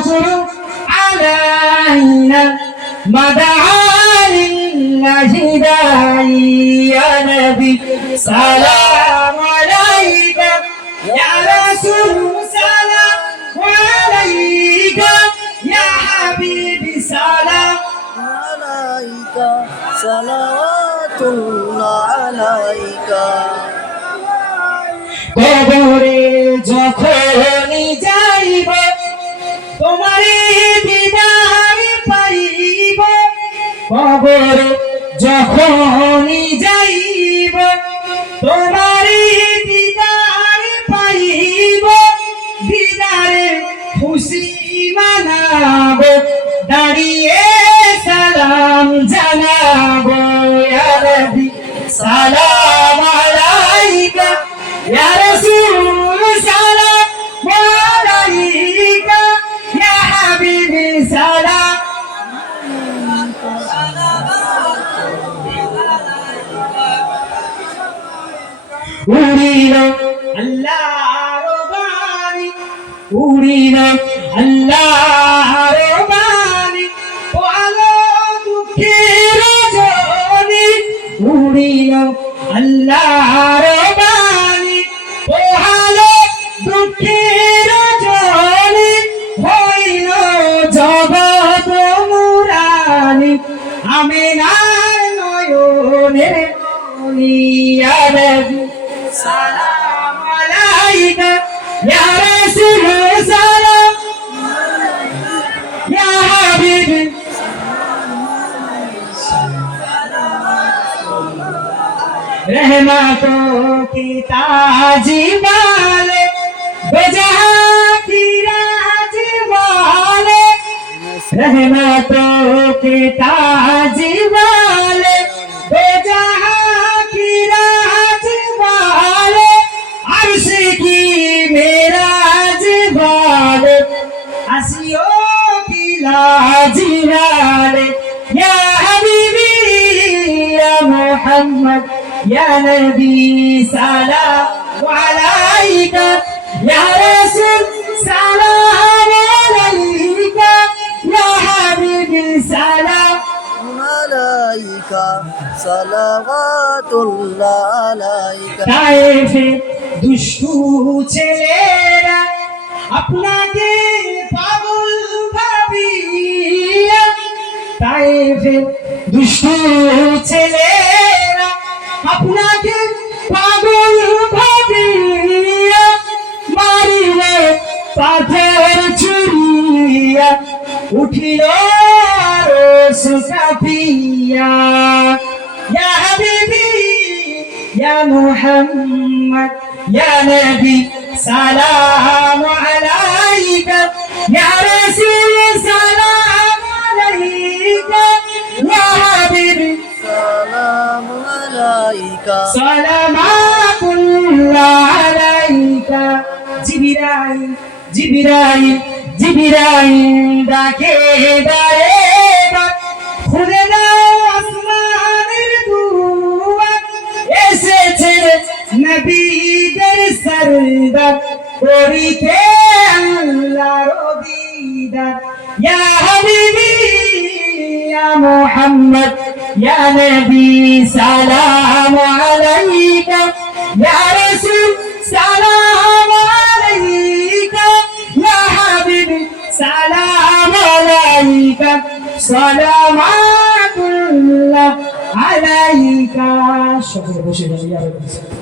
والشكر علينا مدعا لله داعي يا نبي سلام عليك يا رسول سلام عليك يا حبيبي سلام عليك صلوات الله عليك কবরে যখনই কবরে যখনই যাইব তোমারই উড়িল। আল্লাহর বাণী। উড়িল। আল্লাহর বাণী। আলো দুঃখের জনি উড়িল। আল্লাহর বাণী। আলো দুঃখের জনি হইল জগৎ মুরানি নয়নের মনি নবী সালাম আলাইকা। ইয়া রাসূল, সালাম। ইয়া হাবিব। রহমাতো কি তাজি বালে বেজাহা কি রাজি বালে রহমাতো কি তাজি বালে محمد يا نبي سلام عليك يا رسول سلام عليك يا حبيبي سلام عليك صلوات الله عليك তাইফে দুষ্টু ছেলেরা আপনাকে পাগল ভাবিয়া তাইফে দুষ্টু ছেলেরা আপনাকে পাগল ভাবিয়া মারিলে পাথর ছুরিয়া উঠিল সুকাপিয়া ইয়া হাবিবি, ইয়া মুহাম্মদ, ইয়া নবী, সালাম আলাইকা আলাইকা। সালামাতুল্লাহ আলাইকা। জিবরাইল জিবরাইল জিবরাইল ডাকে দারে খুলে দাও আসমানের দুয়ার। এসেছে নবীদের সরদার। করিতে আল্লাহর দিদার ইয়া নবী সালাম আলাইকা ইয়া রাসূল সালাম আলাইকা ইয়া হাবিবি সালাম আলাইকা সালামাতুল্লাহ আলাইকা সকলে বসে যাবে ইয়া রাব্বি